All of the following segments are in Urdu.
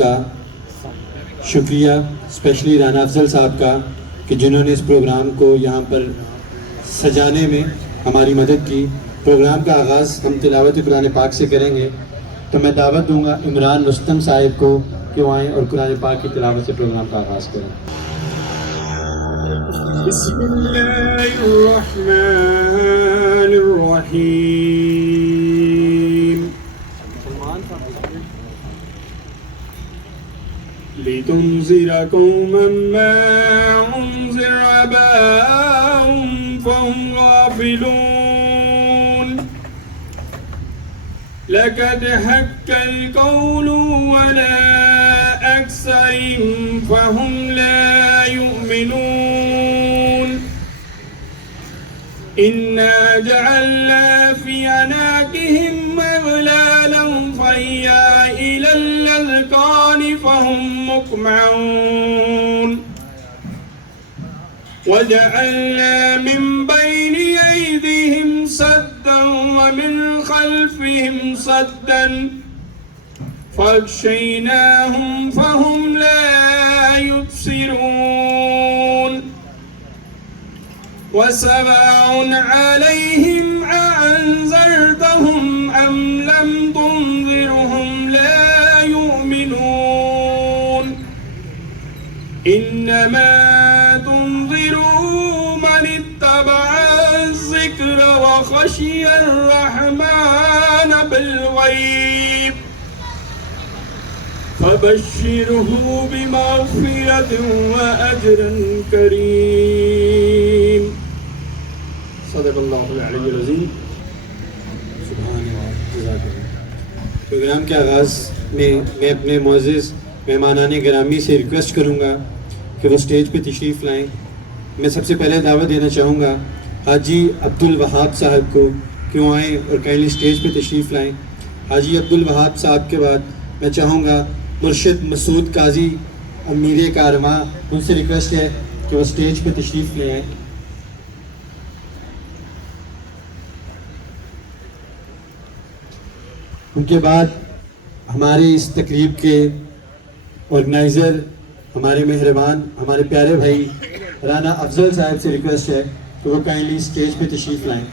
کا شکریہ اسپیشلی رانا افضل صاحب کا کہ جنہوں نے اس پروگرام کو یہاں پر سجانے میں ہماری مدد کی. پروگرام کا آغاز ہم تلاوت قرآن پاک سے کریں گے, تو میں دعوت دوں گا عمران رستم صاحب کو کہ وہ آئیں اور قرآن پاک کی تلاوت سے پروگرام کا آغاز کریں. بسم اللہ الرحمن الرحیم. لتنذر قوما ما انذر آباؤهم فهم غافلون. لقد حق القول على أكثرهم فهم لا يؤمنون. إنا جعلنا في أعناقهم أغلالا فهي إلى الأذقان فهم مقمحون. وجعلنا من بين أيديهم سدا ومن خلفهم سدا فاغشيناهم فهم لا يبصرون. وسواء عليهم أأنذرتهم أم لم تنذرهم لا يؤمنون. إنما تنذروا من اتبع الذكر وخشي الرحمن بالغيب فبشره بمغفرة وأجر كريم. صدق اللہ العلی العظیم. سبحان اللہ. جزاک اللہ. پروگرام کے آغاز میں اپنے معزز مہمانان گرامی سے ریکویسٹ کروں گا کہ وہ اسٹیج پہ تشریف لائیں. میں سب سے پہلے دعوت دینا چاہوں گا حاجی عبدالوہاب صاحب کو کہ وہ آئیں اور کائنڈلی اسٹیج پہ تشریف لائیں. حاجی عبدالوہاب صاحب کے بعد میں چاہوں گا مرشد مسعود قاضی امیر کارواں, ان سے ریکویسٹ ہے کہ وہ اسٹیج پہ تشریف لے آئیں. ان کے بعد ہماری اس تقریب کے آرگنائزر, ہمارے مہربان, ہمارے پیارے بھائی رانا افضل صاحب سے ریکویسٹ ہے کہ وہ کائنڈلی اسٹیج پہ تشریف لائیں.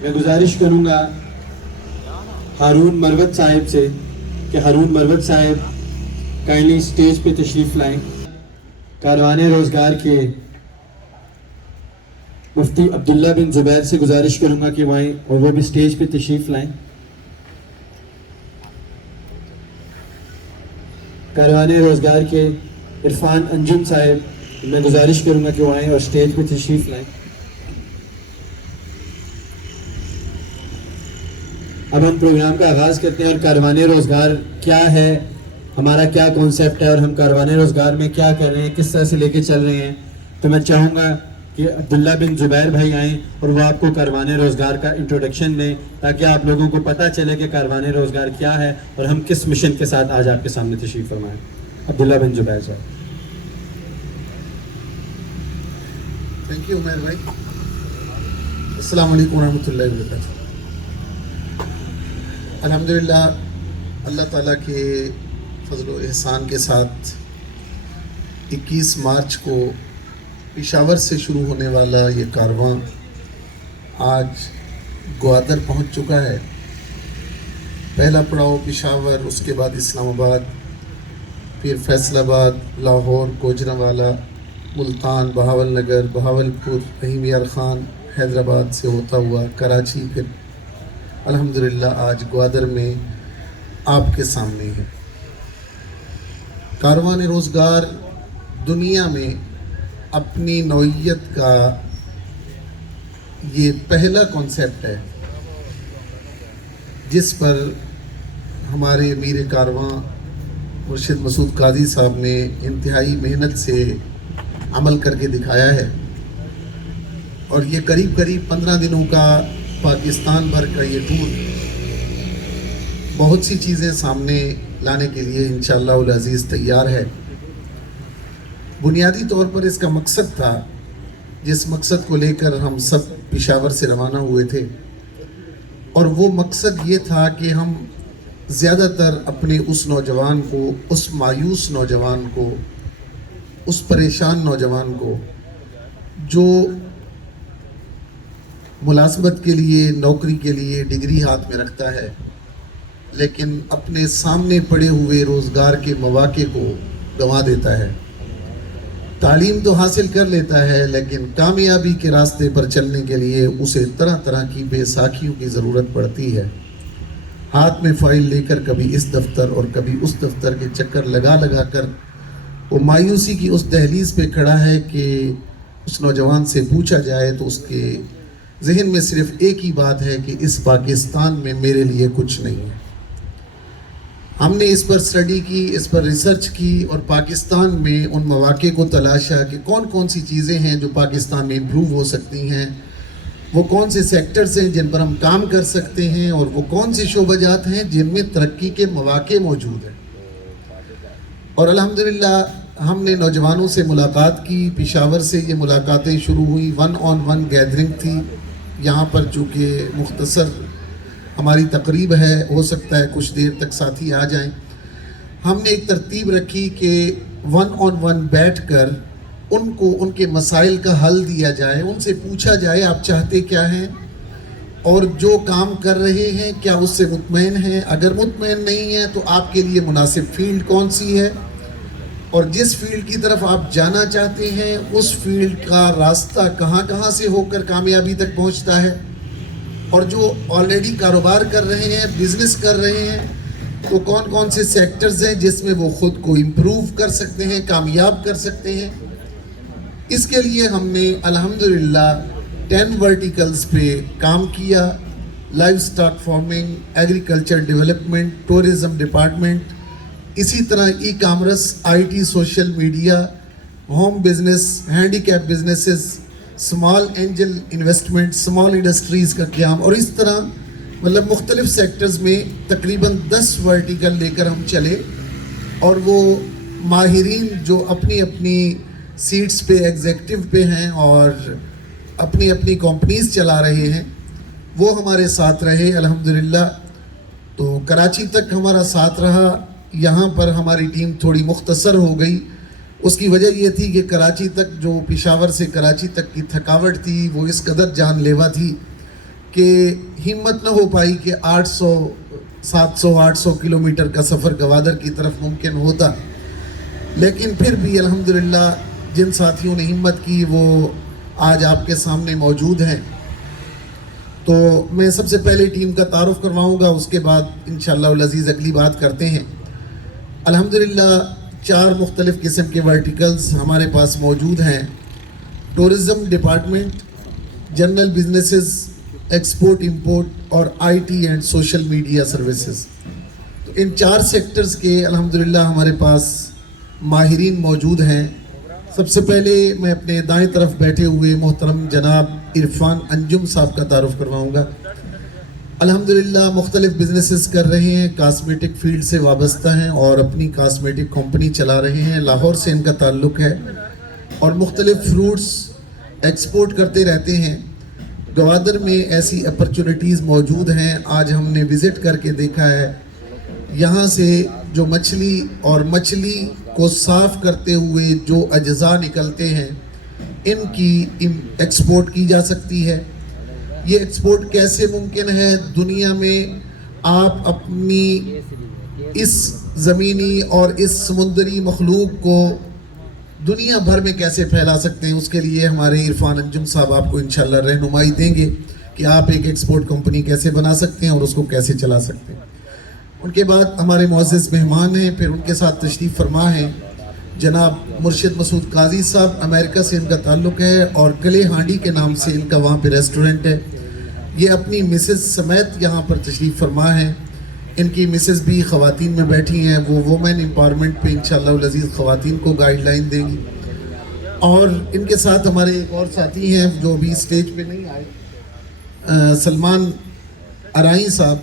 میں گزارش کروں گا ہارون مروت صاحب سے کہ ہارون مروت صاحب کائنڈلی اسٹیج پہ تشریف لائیں. کاروان روزگار کے مفتی عبداللہ بن زبیر سے گزارش کروں گا کہ وہ آئیں اور وہ بھی اسٹیج پہ تشریف لائیں. کاروان روزگار کے عرفان انجم صاحب, میں گزارش کروں گا کہ وہ آئیں اور اسٹیج پہ تشریف لائیں. اب ہم پروگرام کا آغاز کرتے ہیں اور کاروان روزگار کیا ہے, ہمارا کیا کانسیپٹ ہے اور ہم کاروان روزگار میں کیا کر رہے ہیں, کس طرح سے لے کے چل رہے ہیں. تو میں چاہوں گا کہ عبداللہ بن زبیر بھائی آئیں اور وہ آپ کو کاروان روزگار کا انٹروڈکشن دیں تاکہ آپ لوگوں کو پتہ چلے کہ کاروان روزگار کیا ہے اور ہم کس مشن کے ساتھ آج آپ کے سامنے تشریف فرمائیں. عبداللہ بن زبیر صاحب. تھینک یو عمیر بھائی. السلام علیکم ورحمۃ اللہ وبرکاتہ. الحمدللہ اللہ تعالیٰ کے فضل و احسان کے ساتھ 21 مارچ کو پشاور سے شروع ہونے والا یہ کارواں آج گوادر پہنچ چکا ہے. پہلا پڑاؤ پشاور, اس کے بعد اسلام آباد, پھر فیصل آباد, لاہور, گوجرانوالا, ملتان, بہاول نگر, بہاولپور, رحیم یار خان, حیدرآباد سے ہوتا ہوا کراچی, پھر الحمدللہ آج گوادر میں آپ کے سامنے ہے. کاروان روزگار دنیا میں اپنی نوعیت کا یہ پہلا کانسیپٹ ہے جس پر ہمارے امیر کارواں مرشد مسعود قاضی صاحب نے انتہائی محنت سے عمل کر کے دکھایا ہے. اور یہ قریب 15 دنوں کا پاکستان بھر کا یہ ٹور بہت سی چیزیں سامنے لانے کے لیے انشاءاللہ العزیز تیار ہے. بنیادی طور پر اس کا مقصد تھا, جس مقصد کو لے کر ہم سب پشاور سے روانہ ہوئے تھے, اور وہ مقصد یہ تھا کہ ہم زیادہ تر اپنے اس نوجوان کو، اس مایوس نوجوان کو، اس پریشان نوجوان کو جو ملازمت کے لیے، نوکری کے لیے ڈگری ہاتھ میں رکھتا ہے لیکن اپنے سامنے پڑے ہوئے روزگار کے مواقع کو گنوا دیتا ہے، تعلیم تو حاصل کر لیتا ہے لیکن کامیابی کے راستے پر چلنے کے لیے اسے طرح طرح کی بے ساکھیوں کی ضرورت پڑتی ہے، ہاتھ میں فائل لے کر کبھی اس دفتر اور کبھی اس دفتر کے چکر لگا لگا کر وہ مایوسی کی اس دہلیز پہ کھڑا ہے کہ اس نوجوان سے پوچھا جائے تو اس کے ذہن میں صرف ایک ہی بات ہے کہ اس پاکستان میں میرے لیے کچھ نہیں ہے۔ ہم نے اس پر اسٹڈی کی، اس پر ریسرچ کی اور پاکستان میں ان مواقع کو تلاشا کہ کون کون سی چیزیں ہیں جو پاکستان میں امپروو ہو سکتی ہیں، وہ کون سے سیکٹرز ہیں جن پر ہم کام کر سکتے ہیں، اور وہ کون سے شعبہ جات ہیں جن میں ترقی کے مواقع موجود ہیں۔ اور الحمدللہ ہم نے نوجوانوں سے ملاقات کی، پشاور سے یہ ملاقاتیں شروع ہوئی، 1-on-1 گیدرنگ تھی یہاں پر، چونکہ مختصر ہماری تقریب ہے، ہو سکتا ہے کچھ دیر تک ساتھی آ جائیں۔ ہم نے ایک ترتیب رکھی کہ 1-on-1 بیٹھ کر ان کو ان کے مسائل کا حل دیا جائے، ان سے پوچھا جائے آپ چاہتے کیا ہیں اور جو کام کر رہے ہیں کیا اس سے مطمئن ہیں، اگر مطمئن نہیں ہیں تو آپ کے لیے مناسب فیلڈ کون سی ہے، اور جس فیلڈ کی طرف آپ جانا چاہتے ہیں اس فیلڈ کا راستہ کہاں کہاں سے ہو کر کامیابی تک پہنچتا ہے، اور جو آلریڈی کاروبار کر رہے ہیں، بزنس کر رہے ہیں، تو کون کون سے سیکٹرز ہیں جس میں وہ خود کو امپروو کر سکتے ہیں، کامیاب کر سکتے ہیں۔ اس کے لیے ہم نے الحمدللہ 10 ورٹیکلز پہ کام کیا، livestock farming, agriculture development, tourism department, اسی طرح e commerce, I T, social media, home business, handicap businesses, small angel investment, small industries کا قیام، اور اس طرح مطلب مختلف سیکٹرز میں تقریباً 10 ورٹیکل لے کر ہم چلے، اور وہ ماہرین جو اپنی اپنی سیٹس پہ ایگزیکٹو پہ ہیں اور اپنی اپنی کمپنیز چلا رہے ہیں وہ ہمارے ساتھ رہے الحمدللہ۔ تو کراچی تک ہمارا ساتھ رہا، یہاں پر ہماری ٹیم تھوڑی مختصر ہو گئی، اس کی وجہ یہ تھی کہ کراچی تک جو پشاور سے کراچی تک کی تھکاوٹ تھی وہ اس قدر جان لیوا تھی کہ ہمت نہ ہو پائی کہ 700-800 کلومیٹر کا سفر گوادر کی طرف ممکن ہوتا، لیکن پھر بھی الحمدللہ جن ساتھیوں نے ہمت کی وہ آج آپ کے سامنے موجود ہیں۔ تو میں سب سے پہلے ٹیم کا تعارف کرواؤں گا، اس کے بعد انشاءاللہ العزیز اگلی بات کرتے ہیں۔ الحمدللہ 4 مختلف قسم کے ورٹیکلز ہمارے پاس موجود ہیں، tourism department, general businesses, export import, اور I T and social media services. تو ان 4 سیکٹرز کے الحمدللہ ہمارے پاس ماہرین موجود ہیں۔ سب سے پہلے میں اپنے دائیں طرف بیٹھے ہوئے محترم جناب عرفان انجم صاحب کا تعارف کرواؤں گا۔ الحمدللہ مختلف بزنسز کر رہے ہیں، کاسمیٹک فیلڈ سے وابستہ ہیں اور اپنی کاسمیٹک کمپنی چلا رہے ہیں، لاہور سے ان کا تعلق ہے، اور مختلف فروٹس ایکسپورٹ کرتے رہتے ہیں۔ گوادر میں ایسی اپرچونٹیز موجود ہیں، آج ہم نے وزٹ کر کے دیکھا ہے، یہاں سے جو مچھلی اور مچھلی کو صاف کرتے ہوئے جو اجزاء نکلتے ہیں ان کی ایکسپورٹ کی جا سکتی ہے۔ یہ ایکسپورٹ کیسے ممکن ہے؟ دنیا میں آپ اپنی اس زمینی اور اس سمندری مخلوق کو دنیا بھر میں کیسے پھیلا سکتے ہیں، اس کے لیے ہمارے عرفان انجم صاحب آپ کو انشاءاللہ رہنمائی دیں گے کہ آپ ایک ایکسپورٹ کمپنی کیسے بنا سکتے ہیں اور اس کو کیسے چلا سکتے ہیں۔ ان کے بعد ہمارے معزز مہمان ہیں، پھر ان کے ساتھ تشریف فرما ہیں جناب مرشد مسعود قاضی صاحب، امریکہ سے ان کا تعلق ہے اور کلے ہانڈی کے نام سے ان کا وہاں پہ ریسٹورنٹ ہے۔ یہ اپنی مسز سمیت یہاں پر تشریف فرما ہیں، ان کی مسز بھی خواتین میں بیٹھی ہیں، وہ وومن امپاورمنٹ پہ انشاءاللہ العزیز خواتین کو گائیڈ لائن دیں گی۔ اور ان کے ساتھ ہمارے ایک اور ساتھی ہیں جو ابھی اسٹیج پہ نہیں آئے، سلمان ارائیں صاحب،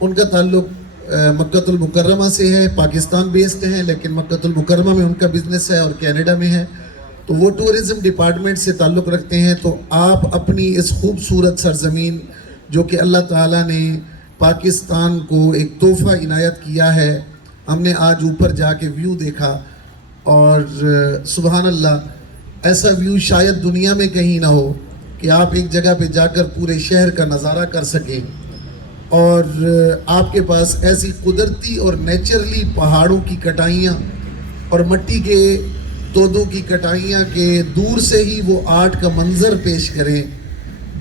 ان کا تعلق مکہ المکرمہ سے ہے، پاکستان بیسڈ ہیں لیکن مکہ المکرمہ میں ان کا بزنس ہے اور کینیڈا میں ہے، تو وہ ٹورزم ڈپارٹمنٹ سے تعلق رکھتے ہیں۔ تو آپ اپنی اس خوبصورت سرزمین جو کہ اللہ تعالیٰ نے پاکستان کو ایک تحفہ عنایت کیا ہے. ہم نے آج اوپر جا کے ویو دیکھا اور سبحان اللہ ایسا ویو شاید دنیا میں کہیں نہ ہو کہ آپ ایک جگہ پہ جا کر پورے شہر کا نظارہ کر سکیں اور آپ کے پاس ایسی قدرتی اور نیچرلی پہاڑوں کی کٹائیاں اور مٹی کے تودوں کی کٹائیاں کہ دور سے ہی وہ آرٹ کا منظر پیش کریں.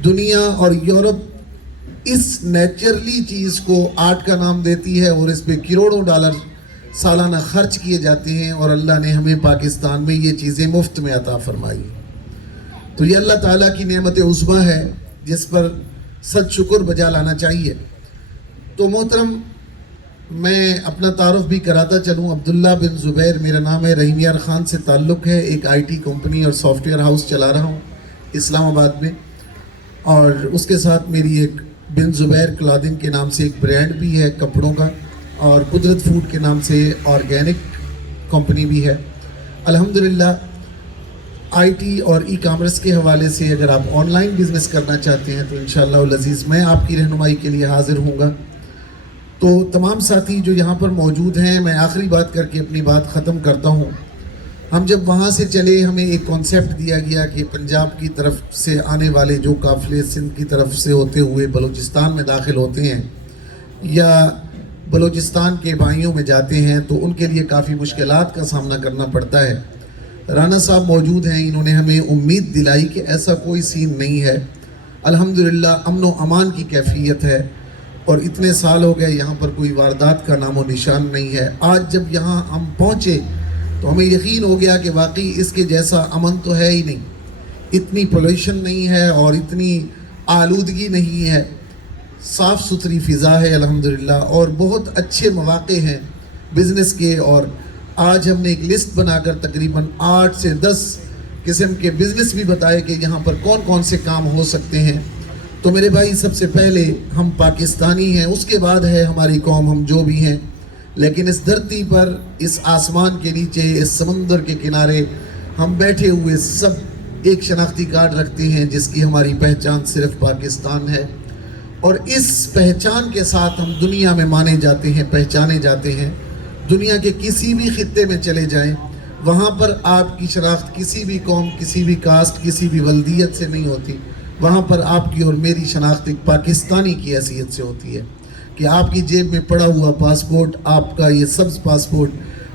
دنیا اور یورپ اس نیچرلی چیز کو آرٹ کا نام دیتی ہے اور اس پہ کروڑوں ڈالر سالانہ خرچ کیے جاتے ہیں اور اللہ نے ہمیں پاکستان میں یہ چیزیں مفت میں عطا فرمائی. تو یہ اللہ تعالیٰ کی نعمت عظمیٰ ہے جس پر صد شکر بجا لانا چاہیے. تو محترم میں اپنا تعارف بھی کراتا چلوں. عبداللہ بن زبیر میرا نام ہے, رحیم یار خان سے تعلق ہے. ایک آئی ٹی کمپنی اور سافٹ ویئر ہاؤس چلا رہا ہوں اسلام آباد میں, اور اس کے ساتھ میری ایک بن زبیر کلادنگ کے نام سے ایک برانڈ بھی ہے کپڑوں کا, اور قدرت فوڈ کے نام سے آرگینک کمپنی بھی ہے. الحمدللہ آئی ٹی اور ای کامرس کے حوالے سے اگر آپ آن لائن بزنس کرنا چاہتے ہیں تو انشاءاللہ العزیز میں آپ کی رہنمائی کے لیے حاضر ہوں گا. تو تمام ساتھی جو یہاں پر موجود ہیں, میں آخری بات کر کے اپنی بات ختم کرتا ہوں. ہم جب وہاں سے چلے ہمیں ایک کانسیپٹ دیا گیا کہ پنجاب کی طرف سے آنے والے جو قافلے سندھ کی طرف سے ہوتے ہوئے بلوچستان میں داخل ہوتے ہیں یا بلوچستان کے بھائیوں میں جاتے ہیں تو ان کے لیے کافی مشکلات کا سامنا کرنا پڑتا ہے. رانا صاحب موجود ہیں, انہوں نے ہمیں امید دلائی کہ ایسا کوئی سین نہیں ہے. الحمدللہ امن و امان کی کیفیت ہے اور اتنے سال ہو گئے یہاں پر کوئی واردات کا نام و نشان نہیں ہے. آج جب یہاں ہم پہنچے تو ہمیں یقین ہو گیا کہ واقعی اس کے جیسا امن تو ہے ہی نہیں. اتنی پولوشن نہیں ہے اور اتنی آلودگی نہیں ہے, صاف ستھری فضا ہے الحمدللہ, اور بہت اچھے مواقع ہیں بزنس کے. اور آج ہم نے ایک لسٹ بنا کر تقریباً 8 سے 10 قسم کے بزنس بھی بتائے کہ یہاں پر کون کون سے کام ہو سکتے ہیں. تو میرے بھائی سب سے پہلے ہم پاکستانی ہیں, اس کے بعد ہے ہماری قوم, ہم جو بھی ہیں, لیکن اس دھرتی پر اس آسمان کے نیچے اس سمندر کے کنارے ہم بیٹھے ہوئے سب ایک شناختی کارڈ رکھتے ہیں جس کی ہماری پہچان صرف پاکستان ہے. اور اس پہچان کے ساتھ ہم دنیا میں مانے جاتے ہیں, پہچانے جاتے ہیں. دنیا کے کسی بھی خطے میں چلے جائیں, وہاں پر آپ کی شناخت کسی بھی قوم, کسی بھی کاسٹ, کسی بھی ولدیت سے نہیں ہوتی. وہاں پر آپ کی اور میری شناخت ایک پاکستانی کی حیثیت سے ہوتی ہے کہ آپ کی جیب میں پڑا ہوا پاسپورٹ, آپ کا یہ سبز پاسپورٹ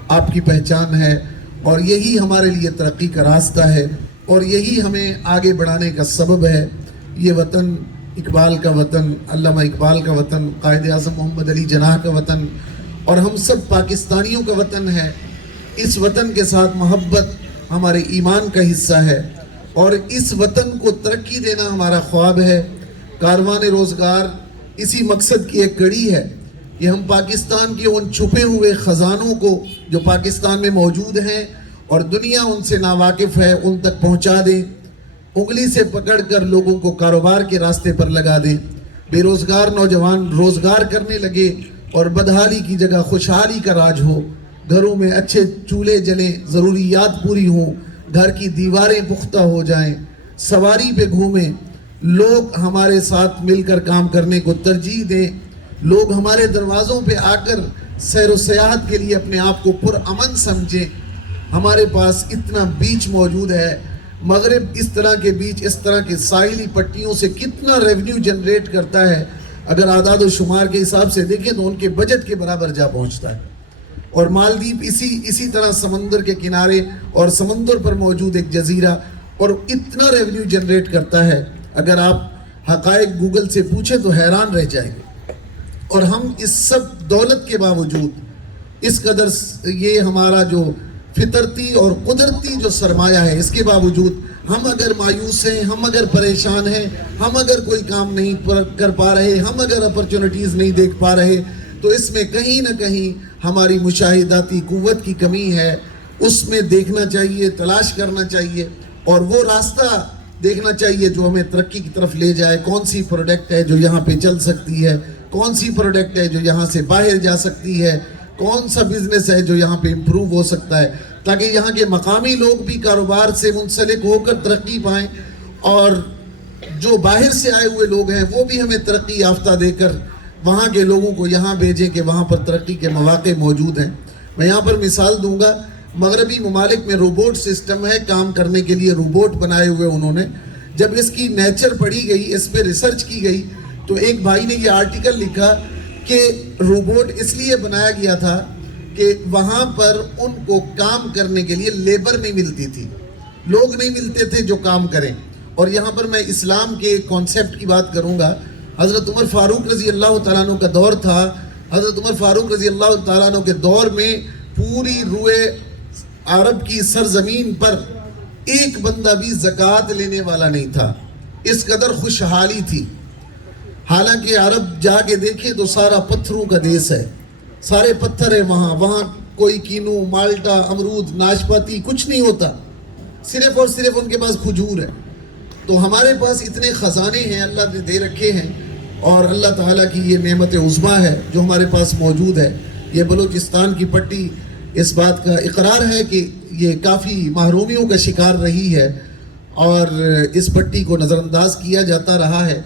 آپ کی پہچان ہے. اور یہی ہمارے لیے ترقی کا راستہ ہے اور یہی ہمیں آگے بڑھانے کا سبب ہے. یہ وطن اقبال کا وطن, علامہ اقبال کا وطن, قائد اعظم محمد علی جناح کا وطن, اور ہم سب پاکستانیوں کا وطن ہے. اس وطن کے ساتھ محبت ہمارے ایمان کا حصہ ہے اور اس وطن کو ترقی دینا ہمارا خواب ہے. کاروان روزگار اسی مقصد کی ایک کڑی ہے کہ ہم پاکستان کے ان چھپے ہوئے خزانوں کو جو پاکستان میں موجود ہیں اور دنیا ان سے ناواقف ہے ان تک پہنچا دیں, انگلی سے پکڑ کر لوگوں کو کاروبار کے راستے پر لگا دیں. بے روزگار نوجوان روزگار کرنے لگے اور بدحالی کی جگہ خوشحالی کا راج ہو. گھروں میں اچھے چولہے جلیں, ضروریات پوری ہوں, گھر کی دیواریں پختہ ہو جائیں, سواری پہ گھومیں, لوگ ہمارے ساتھ مل کر کام کرنے کو ترجیح دیں, لوگ ہمارے دروازوں پہ آ کر سیر و سیاحت کے لیے اپنے آپ کو پرامن سمجھیں. ہمارے پاس اتنا بیچ موجود ہے, مغرب اس طرح کے بیچ, اس طرح کے ساحلی پٹیوں سے کتنا ریونیو جنریٹ کرتا ہے, اگر اعداد و شمار کے حساب سے دیکھیں تو ان کے بجٹ کے برابر جا پہنچتا ہے. اور مالدیپ اسی طرح سمندر کے کنارے اور سمندر پر موجود ایک جزیرہ, اور اتنا ریونیو جنریٹ کرتا ہے اگر آپ حقائق گوگل سے پوچھیں تو حیران رہ جائیں گے. اور ہم اس سب دولت کے باوجود اس قدر یہ ہمارا جو فطرتی اور قدرتی جو سرمایہ ہے, اس کے باوجود ہم اگر مایوس ہیں, ہم اگر پریشان ہیں, ہم اگر کوئی کام نہیں کر پا رہے, ہم اگر اپرچونٹیز نہیں دیکھ پا رہے, تو اس میں کہیں نہ کہیں ہماری مشاہداتی قوت کی کمی ہے. اس میں دیکھنا چاہیے, تلاش کرنا چاہیے اور وہ راستہ دیکھنا چاہیے جو ہمیں ترقی کی طرف لے جائے. کون سی پروڈکٹ ہے جو یہاں پہ چل سکتی ہے, کون سی پروڈکٹ ہے جو یہاں سے باہر جا سکتی ہے, کون سا بزنس ہے جو یہاں پہ امپروو ہو سکتا ہے, تاکہ یہاں کے مقامی لوگ بھی کاروبار سے منسلک ہو کر ترقی پائیں اور جو باہر سے آئے ہوئے لوگ ہیں وہ بھی ہمیں ترقی یافتہ دے کر وہاں کے لوگوں کو یہاں بھیجیں کہ وہاں پر ترقی کے مواقع موجود ہیں. میں یہاں پر مثال دوں گا, مغربی ممالک میں روبوٹ سسٹم ہے, کام کرنے کے لیے روبوٹ بنائے ہوئے انہوں نے. جب اس کی نیچر پڑھی گئی, اس پہ ریسرچ کی گئی, تو ایک بھائی نے یہ آرٹیکل لکھا کہ روبوٹ اس لیے بنایا گیا تھا کہ وہاں پر ان کو کام کرنے کے لیے لیبر نہیں ملتی تھی, لوگ نہیں ملتے تھے جو کام کریں. اور یہاں پر میں اسلام کے کانسیپٹ کی بات کروں گا. حضرت عمر فاروق رضی اللہ تعالیٰ عنہ کا دور تھا. حضرت عمر فاروق رضی اللہ تعالیٰ عنہ کے دور میں پوری روئے عرب کی سرزمین پر ایک بندہ بھی زکوٰۃ لینے والا نہیں تھا. اس قدر خوشحالی تھی. حالانکہ عرب جا کے دیکھیں تو سارا پتھروں کا دیس ہے, سارے پتھر ہیں وہاں کوئی کینو, مالٹا, امرود, ناشپاتی کچھ نہیں ہوتا, صرف اور صرف ان کے پاس کھجور ہے. تو ہمارے پاس اتنے خزانے ہیں اللہ نے دے رکھے ہیں, اور اللہ تعالیٰ کی یہ نعمت عظمیٰ ہے جو ہمارے پاس موجود ہے. یہ بلوچستان کی پٹی اس بات کا اقرار ہے کہ یہ کافی محرومیوں کا شکار رہی ہے اور اس پٹی کو نظر انداز کیا جاتا رہا ہے.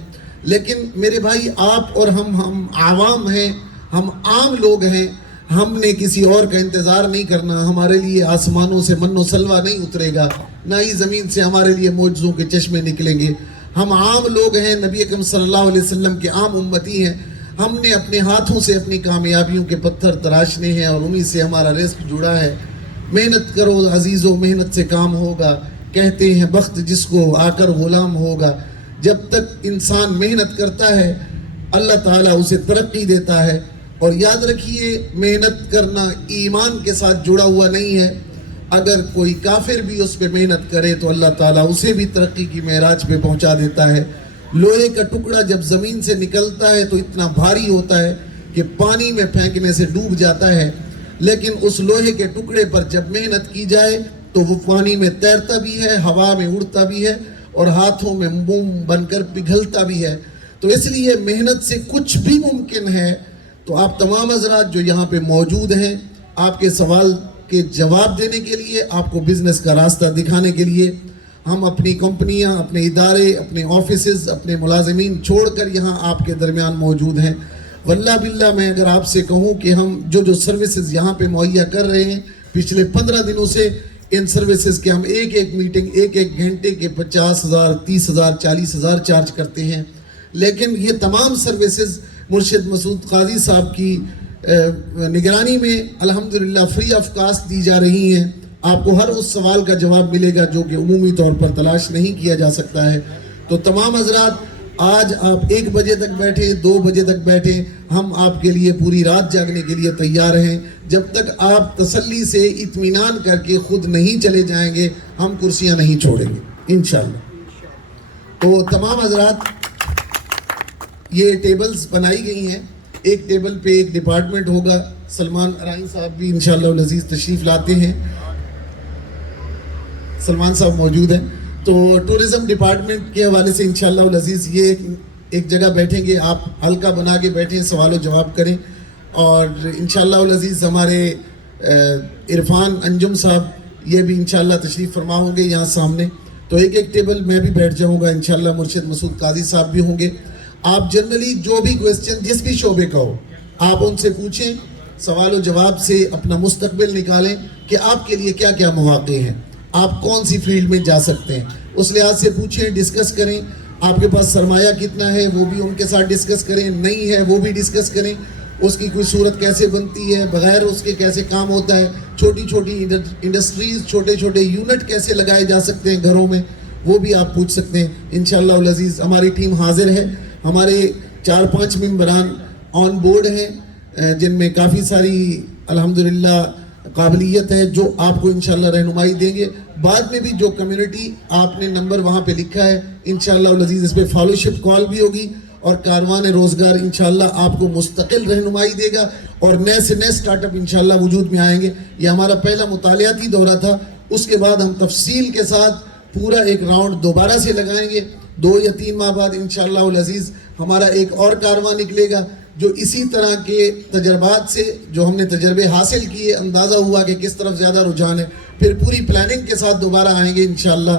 لیکن میرے بھائی, آپ اور ہم عوام ہیں, ہم عام لوگ ہیں, ہم نے کسی اور کا انتظار نہیں کرنا. ہمارے لیے آسمانوں سے من و سلوہ نہیں اترے گا, نہ ہی زمین سے ہمارے لیے معجزوں کے چشمے نکلیں گے. ہم عام لوگ ہیں, نبی اکرم صلی اللہ علیہ وسلم کے عام امتی ہیں. ہم نے اپنے ہاتھوں سے اپنی کامیابیوں کے پتھر تراشنے ہیں اور انہی سے ہمارا رزق جڑا ہے. محنت کرو عزیزو, محنت سے کام ہوگا. کہتے ہیں بخت جس کو آ کر غلام ہوگا. جب تک انسان محنت کرتا ہے اللہ تعالیٰ اسے ترقی دیتا ہے. اور یاد رکھیے, محنت کرنا ایمان کے ساتھ جڑا ہوا نہیں ہے. اگر کوئی کافر بھی اس پہ محنت کرے تو اللہ تعالیٰ اسے بھی ترقی کی معراج پہ پہنچا دیتا ہے. لوہے کا ٹکڑا جب زمین سے نکلتا ہے تو اتنا بھاری ہوتا ہے کہ پانی میں پھینکنے سے ڈوب جاتا ہے, لیکن اس لوہے کے ٹکڑے پر جب محنت کی جائے تو وہ پانی میں تیرتا بھی ہے, ہوا میں اڑتا بھی ہے اور ہاتھوں میں موم بن کر پگھلتا بھی ہے. تو اس لیے محنت سے کچھ بھی ممکن ہے. تو آپ تمام حضرات جو یہاں پہ موجود ہیں, آپ کے سوال کے جواب دینے کے لیے, آپ کو بزنس کا راستہ دکھانے کے لیے ہم اپنی کمپنیاں, اپنے ادارے, اپنے آفیسز, اپنے ملازمین چھوڑ کر یہاں آپ کے درمیان موجود ہیں. واللہ باللہ میں اگر آپ سے کہوں کہ ہم جو سروسز یہاں پہ مہیا کر رہے ہیں پچھلے 15 دنوں سے, ان سروسز کے ہم ایک میٹنگ ایک گھنٹے کے 50,000, 30,000, 40,000 چارج کرتے ہیں. لیکن یہ تمام سروسز مرشد مسعود قاضی صاحب کی نگرانی میں الحمدللہ فری آف کاسٹ دی جا رہی ہیں. آپ کو ہر اس سوال کا جواب ملے گا جو کہ عمومی طور پر تلاش نہیں کیا جا سکتا ہے. تو تمام حضرات, آج آپ 1 بجے تک بیٹھیں, 2 بجے تک بیٹھیں, ہم آپ کے لیے پوری رات جاگنے کے لیے تیار ہیں. جب تک آپ تسلی سے اطمینان کر کے خود نہیں چلے جائیں گے, ہم کرسیاں نہیں چھوڑیں گے انشاءاللہ. تو تمام حضرات, یہ ٹیبلز بنائی گئی ہیں. ایک ٹیبل پہ ایک ڈپارٹمنٹ ہوگا. سلمان ارائیں صاحب بھی انشاءاللہ العزیز تشریف لاتے ہیں. سلمان صاحب موجود ہیں. تو ٹورزم ڈپارٹمنٹ کے حوالے سے انشاءاللہ العزیز یہ ایک جگہ بیٹھیں گے, آپ حلقہ بنا کے بیٹھیں, سوال و جواب کریں. اور انشاءاللہ العزیز ہمارے عرفان انجم صاحب یہ بھی انشاءاللہ تشریف فرما ہوں گے یہاں سامنے. تو ایک ٹیبل میں بھی بیٹھ جاؤں گا انشاءاللہ. مرشد مسعود قاضی صاحب بھی ہوں گے. آپ جنرلی جو بھی کویسچن جس بھی شعبے کا ہو آپ ان سے پوچھیں, سوال و جواب سے اپنا مستقبل نکالیں کہ آپ کے لیے کیا کیا مواقع ہیں, آپ کون سی فیلڈ میں جا سکتے ہیں. اس لحاظ سے پوچھیں, ڈسکس کریں. آپ کے پاس سرمایہ کتنا ہے وہ بھی ان کے ساتھ ڈسکس کریں, نہیں ہے وہ بھی ڈسکس کریں. اس کی کوئی صورت کیسے بنتی ہے, بغیر اس کے کیسے کام ہوتا ہے, چھوٹی چھوٹی انڈسٹریز, چھوٹے چھوٹے یونٹ کیسے لگائے جا سکتے ہیں گھروں میں, وہ بھی آپ پوچھ سکتے ہیں انشاءاللہ العزیز. ہماری ٹیم حاضر ہے. ہمارے 4-5 ممبران آن بورڈ ہیں جن میں کافی ساری الحمدللہ قابلیت ہے جو آپ کو انشاءاللہ رہنمائی دیں گے. بعد میں بھی جو کمیونٹی آپ نے نمبر وہاں پہ لکھا ہے انشاءاللہ العزیز اس پہ فالوشپ کال بھی ہوگی اور کاروان روزگار انشاءاللہ آپ کو مستقل رہنمائی دے گا اور نئے سے نئے سٹارٹ اپ انشاءاللہ وجود میں آئیں گے. یہ ہمارا پہلا مطالعاتی دورہ تھا. اس کے بعد ہم تفصیل کے ساتھ پورا ایک راؤنڈ دوبارہ سے لگائیں گے. 2 یا 3 ماہ بعد انشاءاللہ العزیز ہمارا ایک اور کارواں نکلے گا جو اسی طرح کے تجربات سے جو ہم نے تجربے حاصل کیے اندازہ ہوا کہ کس طرف زیادہ رجحان ہے. پھر پوری پلاننگ کے ساتھ دوبارہ آئیں گے انشاءاللہ